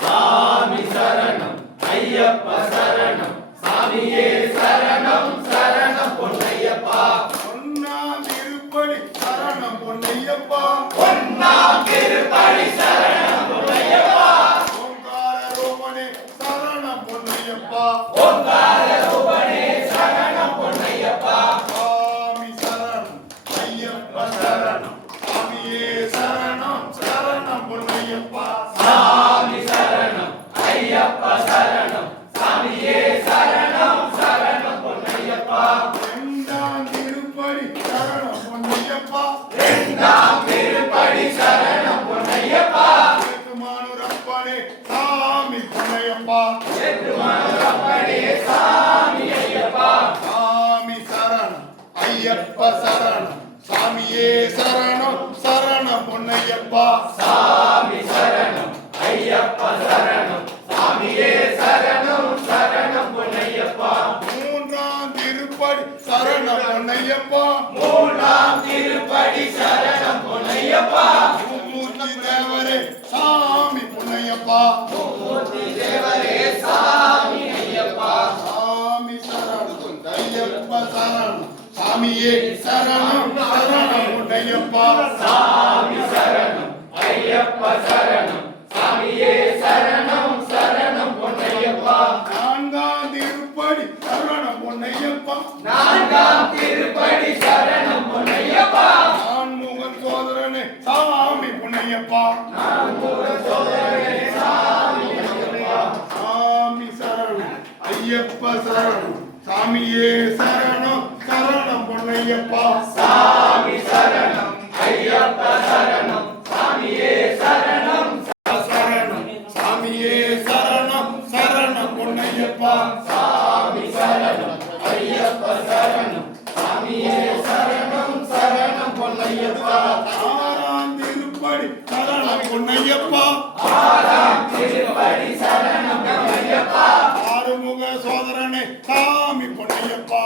சாமி சரணம் ஐயப்ப சரணம் சாமியே பொன்னையப்பா மானுரப்பனே சாமி ஐயப்பா சாமி சரணம் ஐயப்ப சரணம். சாமியே சரணம் சரணம் பொன்னையப்பா. சாமி சரணம் ஐயப்ப சரணம். சாமியே சரணம் சரணம் பொன்னையப்பா. மூன்றாம் திருப்படி சரணம் பொன்னையப்பா. மூன்றாம் திருப்படி சரணம் சாமியே சரணம் சரணம் பொன்னையப்பா சாமி சரணம் ஐயப்ப சரணம். சாமியே சரணம் சரணம் பொன்னையப்பா நான்காம் திருப்படி சரணம் பொன்னையப்பா நான்காம் திருப்படி சரணம் பொன்னையப்பா நான் முகன் சோதரனே சாமி பொன்னையப்பா சாமி ஐயப்ப சரணம். சாமியே சரணம். சரணம் பொன்னையப்பா சாமி சரணம். ஐயப்ப சரணம். சாமியே சரணம். சரணம். சாமியே சரணம். சரணம் பொன்னையப்பா சாமி சரணம். ஐயப்ப சரணம். சாமியே சரணம். சரணம் பொன்னையப்பா திருப்படி சரணம் பொன்னையப்பா சாமி பொன்னையப்பா